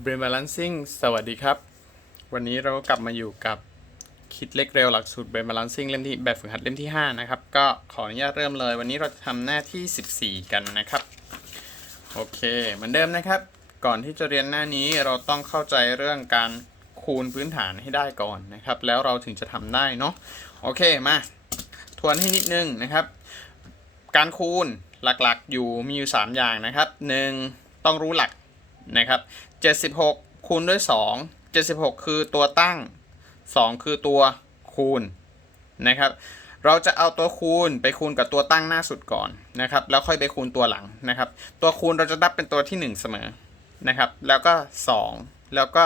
Brain Balancing สวัสดีครับ วันนี้เราก็กลับมาอยู่กับคิดเล็กเร็วหลักสูตร Brain Balancing เล่มที่แบบฝึกหัดเล่มที่ 5 นะครับ ก็ขออนุญาตเริ่มเลย วันนี้เราจะทำหน้าที่ 14 กันนะครับ โอเค เหมือนเดิมนะครับ ก่อนที่จะเรียนหน้านี้เราต้องเข้าใจเรื่องการคูณพื้นฐานให้ได้ก่อนนะครับ แล้วเราถึงจะทำได้เนาะ โอเค มา ทวนให้นิดนึงนะครับ การคูณหลักๆอยู่มีอยู่ 3 อย่างนะครับ 1. ต้องรู้หลัก นะครับ 76 คูณด้วย 2 76 คือตัวตั้ง 2 คือตัวคูณนะครับ เราจะเอาตัวคูณไปคูณกับตัวตั้งหน้าสุดก่อนนะครับ แล้วค่อยไปคูณตัวหลังนะครับ ตัวคูณเราจะนับเป็นตัวที่ 1 เสมอนะครับ แล้วก็ 2 แล้วก็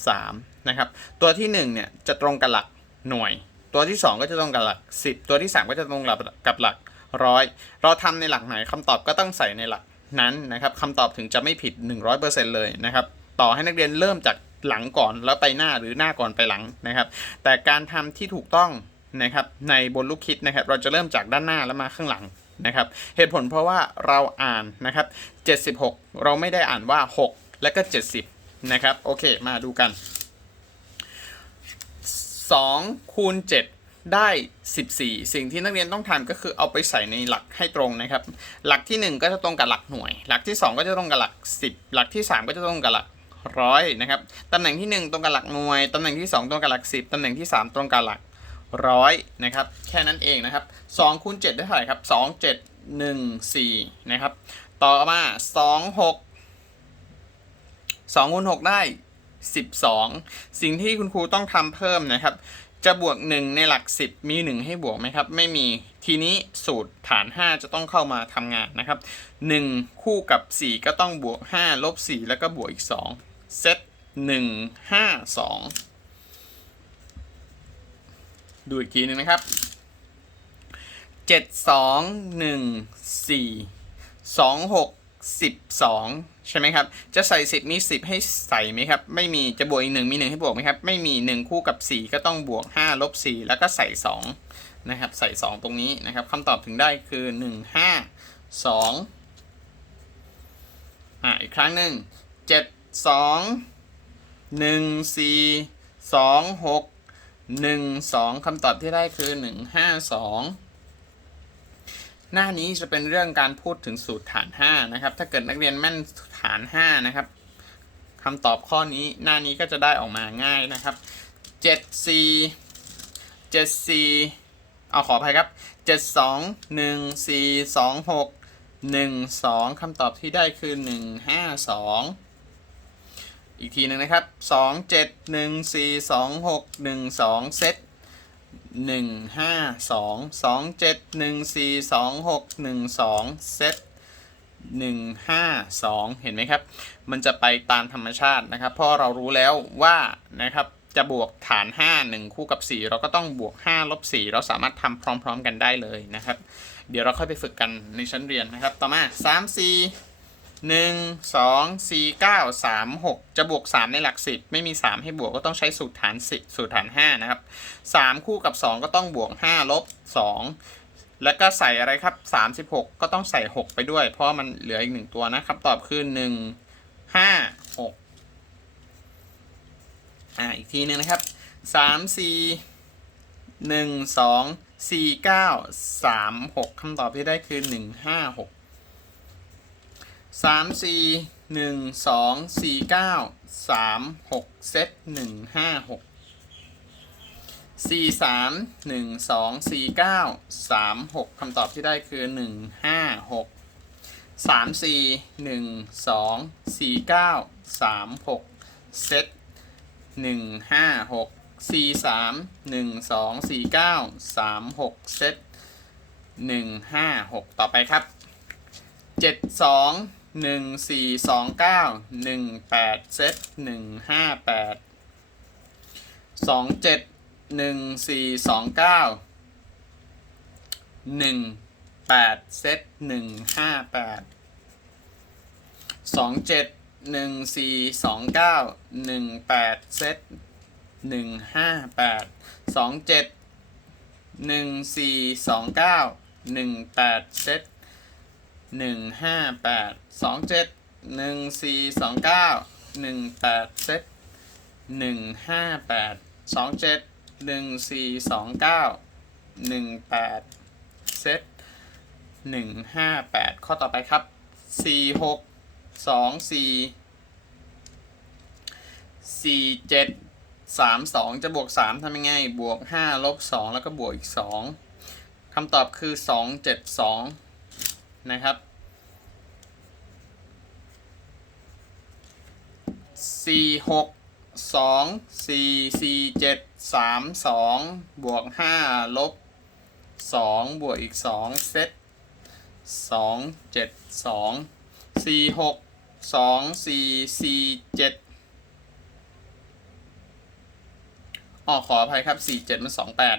3 นะครับ ตัวที่ 1 เนี่ยจะตรงกับหลักหน่วย ตัวที่ 2 ก็จะตรงกับหลัก 10 ตัวที่ 3 ก็จะตรงกับกับหลักร้อย เราทำในหลักไหนคำตอบก็ต้องใส่ในหลัก นั้นนะครับคำตอบถึงจะไม่ผิด 100%เลยนะครับต่อให้นักเรียนเริ่มจากหลังก่อนแล้วไปหน้าหรือหน้าก่อนไปหลังนะครับ แต่การทำที่ถูกต้องนะครับในบนลูกคิดนะครับ เราจะเริ่มจากด้านหน้าแล้วมาข้างหลังนะครับ เหตุผลเพราะว่าเราอ่านนะครับ 76 เราไม่ได้อ่านว่า 6 และก็ 70 นะครับ โอเค มาดูกัน2คูณ7 ได้ 14 สิ่งที่นักเรียนต้องทำก็คือเอาไปใส่ในหลักให้ตรงนะครับ หลักที่ 1 ก็จะตรงกับหลักหน่วย หลักที่ 2 ก็จะตรงกับหลัก 10 หลักที่ 3 ก็จะตรงกับหลักร้อยนะครับ ตำแหน่งที่ 1 ตรงกับหลักหน่วย ตำแหน่งที่ 2 ตรงกับหลัก 10 ตำแหน่งที่ 3 ตรงกับหลักร้อยนะครับ แค่นั้นเองนะครับ2คูณ7ได้เท่าไหร่ครับ 2 7 1 4 นะครับ ต่อมา 2 6 2คูณ6ได้ 12 สิ่งที่คุณครูต้องทำเพิ่มนะครับ จะบวก 1 ในหลัก 10 มี 1 ให้บวกไหมครับ ไม่มีทีนี้สูตรฐาน 5 จะต้องเข้ามาทำงานนะครับ 1 คู่กับ 4 ก็ต้องบวก 5 ลบ 4 แล้วก็บวกอีก 2 เซต1 5 2 ดูอีกทีหนึงนะครับ 7 2 1 4 2 6 12 ใช่ไหมครับ จะใส่ 10 มี 10 ให้ใส่ไหมครับ ไม่มี จะบวกอีก 1 มี 1 ให้บวกไหมครับ ไม่มี 1 คู่กับ 4 ก็ต้องบวก 5 ลบ 4 แล้วก็ใส่ 2 นะครับ ใส่ 2 ตรงนี้นะครับคำตอบถึงได้คือ 1 5 2อ่าอีกครั้งหนึ่ง 7 2 1 4 2 6 1 2คำตอบที่ได้คือ 1 5 2 หน้านี้จะเป็นเรื่องการพูดถึงสูตรฐาน 5 นะครับ ถ้าเกิดนักเรียนแม่นฐาน 5 นะครับคำตอบข้อนี้หน้านี้ก็จะได้ออกมาง่ายนะครับ 7 4 7 4 เอาขออภัยครับ 7 2 1 4 2 6 1 2คำตอบที่ได้คือ 1 5 2 อีกทีหนึ่งนะครับ 2 7 1 4 2 6 1 2 เซต หนึ่งห้าสองสองเจ็ดหนึ่งสี่สองหกหนึ่งสองเซตหนึ่งห้าสองเห็นไหมครับ มันจะไปตามธรรมชาตินะครับ เพราะเรารู้แล้วว่านะครับจะบวกฐาน 5 1 คู่กับ 4 เราก็ต้องบวก5ลบ4เราสามารถทำพร้อม ๆ กันได้เลยนะครับ เดี๋ยวเราค่อยไปฝึกกันในชั้นเรียนนะครับ ต่อมา 3 4 หนึ่งสองสี่เก้าสามหกจะบวกสามในหลักสิบไม่มีสามให้บวกก็ต้องใช้สูตรฐานสิสูตรฐานห้านะครับสามคู่กับสองก็ต้องบวกห้าลบสองแล้วก็ใส่อะไรครับสามสิบหกก็ต้องใส่หกไปด้วย เพราะมันเหลืออีกหนึ่งตัวนะคำตอบคือหนึ่งห้าหกอ่าอีกทีหนึงนะครับสามสี่หนึ่งสองสี่เก้าสามหกคำตอบที่ได้คือหนึ่งห้าหก สามสี่หนึ่งสองสี่เก้าสามหกเซตหนึ่งห้าหกสี่สามหนึ่งสองสี่เก้าสามหกคำตอบที่ได้คือหนึ่งห้าหกสามสี่หนึ่งสองสี่เก้าสามหกเซตหนึ่งห้าหกสี่สามหนึ่งสองสี่เก้าสามหกเซตหนึ่งห้าหกต่อไปครับเจ็ดสอง หนึ่งสี่สองเก้าหนึ่งแปดเซตหนึ่งห้าแปดสองเจ็ดหนึ่งสี่สองเก้าหนึ่งแปดเซตหนึ่งห้าแปดสองเจ็ดหนึ่งสี่สองเก้าหนึ่งแปดเซตหนึ่งห้าแปดสองเจ็ดหนึ่งสี่สองเก้าหนึ่งแปดเซต หนึ่งห้าแปดสองเจ็ดหนึ่งสี่สองเก้าหนึ่งแปดเซตหนึ่งห้าแปดสองเจ็ดหนึ่งสี่สองเก้าหนึ่งแปดเซตหนึ่งห้าแปดข้อต่อไปครับสี่หกสองสี่สี่เจ็ดสามสองจะบวกสามทำยังไง บวกห้าลบสองแล้วก็บวกอีกสองคำตอบคือสองเจ็ดสอง นะครับ สี่หกสองสี่สี่เจ็ดสามสองบวกห้าลบสองบวกอีกสองเซตสองเจ็ดสองสี่หกสองสี่สี่เจ็ดอ๋อขออภัยครับสี่เจ็ดมันสองแปด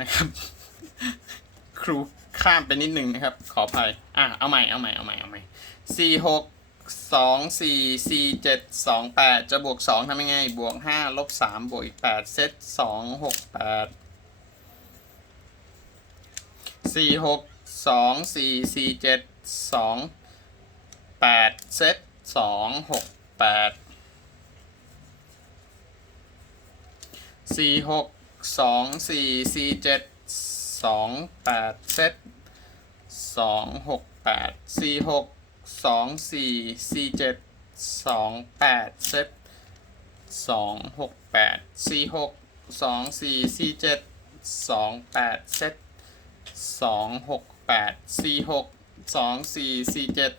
นะครับ ครู ข้ามไปนิดหนึ่งนะครับ ขออภัย อะ เอาใหม่ เอาใหม่ เอาใหม่ เอาใหม่สี่หกสองสี่สี่เจ็ดสองแปดจะบวกสองทำยังไง บวกห้าลบสามบวกอีกแปดเซตสองหกแปดสี่หกสองสี่สี่เจ็ดสองแปดเซตสองหกแปดสี่หกสองสี่สี่เจ็ด สองแปดเซตสองหกแปดสี่หกสองสี่สี่เจ็ดสองแปดเซตสองหกแปดสี่หกสองสี่สี่เจ็ดสองแปดเซตสองหกแปดสี่หกสองสี่สี่เจ็ด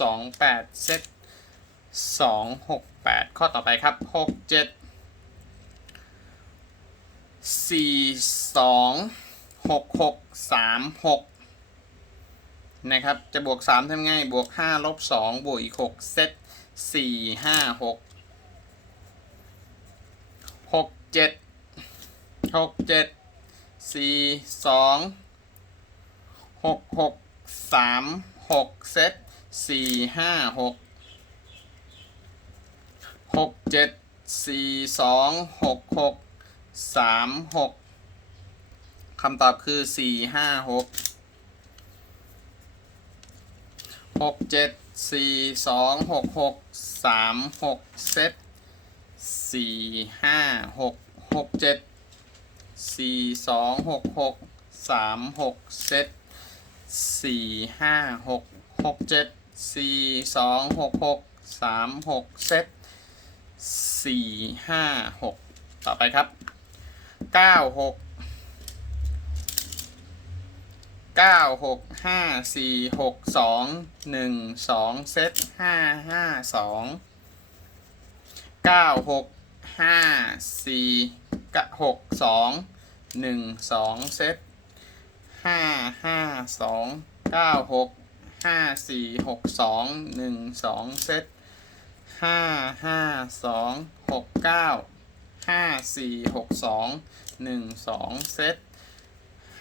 สองแปดเซตสองหกแปดข้อต่อไปครับหกเจ็ดสี่สอง หกหกสามหกนะครับ จะบวกสามทำไง บวกห้าลบสองบวกอีกหกเซตสี่ห้าหกหกเจ็ดหกเจ็ดสี่สองหกหกสามหกเซตสี่ห้าหกหกเจ็ดสี่สองหกหกสามหก คำตอบคือสี่ห้าหกหกเจ็ดสี่สองหกหกสามหกเซตสี่ห้าหกหกเจ็ดสี่สองหกหกสามหกเซตสี่ห้าหกหกเจ็ดสี่สองหกหกสามหกเซตสี่ห้าหกต่อไปครับเก้าหกเก้าหกห้าสี่หกสองหนึ่งสองเซตห้าห้าสองเก้าหกห้าสี่กะหกสองหนึ่งสองเซตห้าห้าสองเก้าหกห้าสี่หกสองหนึ่งสองเซตห้าห้าสองหกเก้าห้าสี่หกสองหนึ่งสองเซต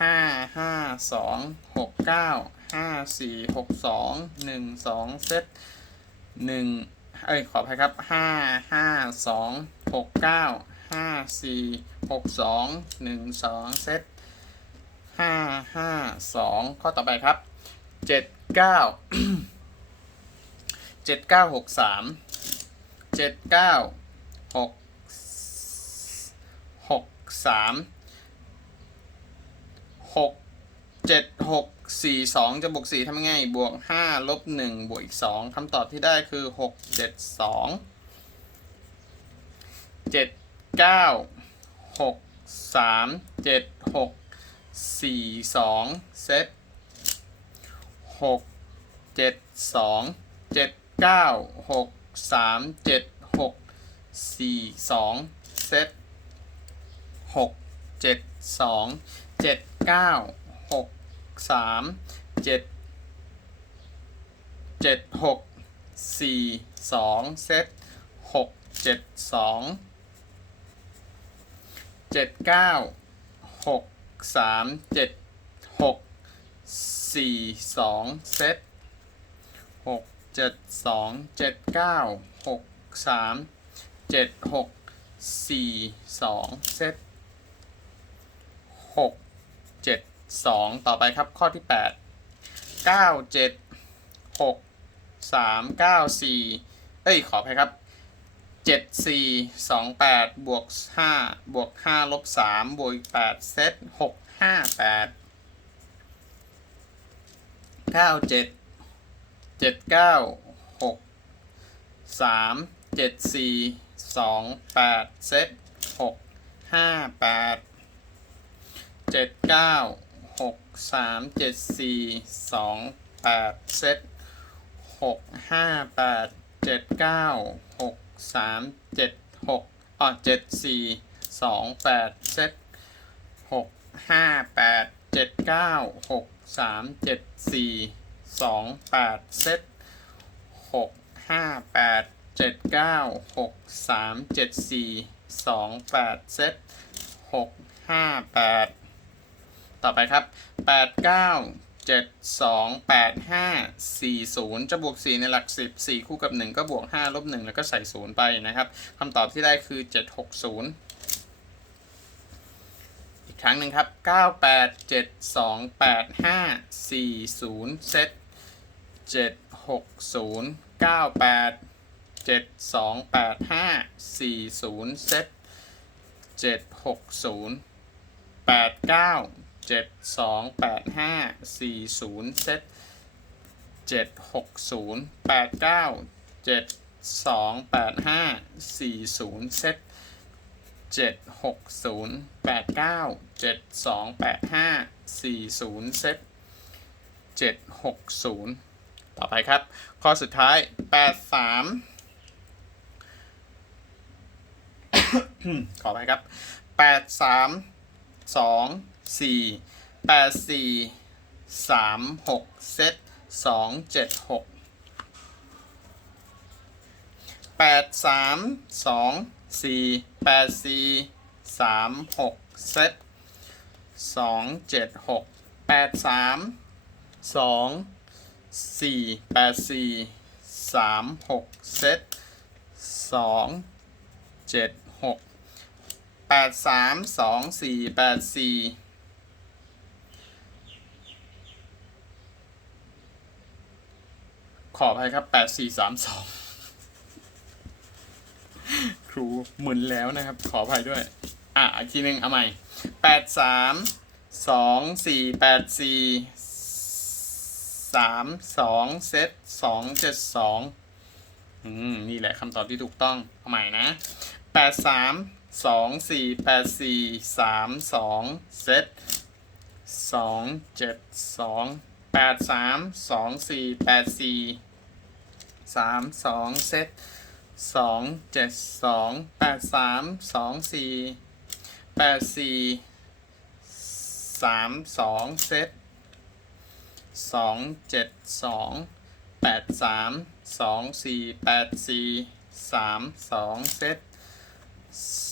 ห้าห้าสองหกเก้าห้าสี่หกสองหนึ่งสองเซตหนึ่งเอ้ยขออภัยครับห้าห้าสองหกเก้าห้าสี่หกสองหนึ่งสองเซตห้าห้าสองข้อต่อไปครับเจ็ดเก้าเจ็ดเก้าหกสามเจ็ดเก้าหกหกสาม หกเจ็ดหกสี่สองจะบวกสี่ทำยังไง บวกห้าลบหนึ่งบวกอีกสองคำตอบที่ได้คือหกเจ็ดสองเจ็ดเก้าหกสามเจ็ดหกสี่สองเซตหกเจ็ดสองเจ็ดเก้าหกสามเจ็ดหกสี่สองเซตหกเจ็ดสองเจ็ด เก้าหกสามเจ็ดเจ็ดหกสี่สองเซตหกเจ็ดสองเจ็ดเก้าหกสามเจ็ดหกสี่สองเซตหกเจ็ดสองเจ็ดเก้าหกสามเจ็ดหกสี่สองเซตหก 2 ต่อไปครับข้อที่ 8 9 7 6 3 9 4 เอ้ยขอไปครับ 7 4 2 8 บวก 5 บวก 5 ลบ 3 บวก 8 เซต 6 5 8 9 7 7 9 6 3 7 4 2 8 เซต 6 5 8 7 9 สามเจ็ดสี่สองแปดเซตหกห้าแปดเจ็ดเก้าหกสามเจ็ดหกอ๋อเจ็ดสี่สองแปดเซตหกห้าแปดเจ็ดเก้าหกสามเจ็ดสี่สองแปดเซตหกห้าแปดเจ็ดเก้าหกสามเจ็ดสี่สองแปดเซตหกห้าแปด ต่อไปครับ 8 9 7 2 8 5 4 0 จะบวก 4 ในหลัก 10 4 คู่กับ 1 ก็บวก 5 ลบ 1 แล้วก็ใส่ 0 ไปนะครับคำตอบที่ได้คือ 760อีกครั้งหนึ่งครับ 98728540 เซต760 98728540 เซต760 89 เจ็ดสองแปดห้าสี่ศูนย์เซตเจ็ดหกศูนย์แปดเก้าเจ็ดสองแปดห้าสี่ศูนย์เซตเจ็ดหกศูนย์แปดเก้าเจ็ดสองแปดห้าสี่ศูนย์เซตเจ็ดหกศูนย์ต่อไปครับ ข้อสุดท้ายแปดสามขอไปครับแปดสามสอง สี่แปดสี่สามหกเซตสองเจ็ดหกแปดสามสองสี่แปดสี่สามหกเซตสองเจ็ดหกแปดสามสองสี่แปดสี่สามหกเซตสองเจ็ดหกแปดสามสองสี่แปดสี่ ขออภัยครับแปดสี่สามสองครูหมุนแล้วนะครับ ขออภัยด้วย อะ อีกทีหนึ่งเอาใหม่แปดสามสองสี่แปดสี่สามสองเซตสองเจ็ดสองอืม นี่แหละคำตอบที่ถูกต้องเอาใหม่นะแปดสามสองสี่แปดสี่สามสองเซตสองเจ็ดสอง แปดสามสองสี่แปดสี่สามสองเซตสองเจ็ดสองแปดสามสองสี่แปดสี่สามสองเซตสองเจ็ดสองแปดสามสองสี่แปดสี่สามสองเซต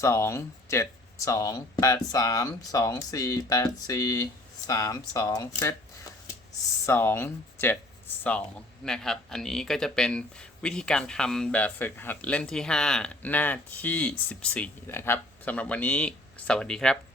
สองเจ็ดสองแปดสามสองสี่แปดสี่สามสองเซต สองเจ็ดสองนะครับ อันนี้ก็จะเป็นวิธีการทำแบบฝึกหัดเล่มที่ 5 หน้าที่ 14 นะครับสำหรับวันนี้สวัสดีครับ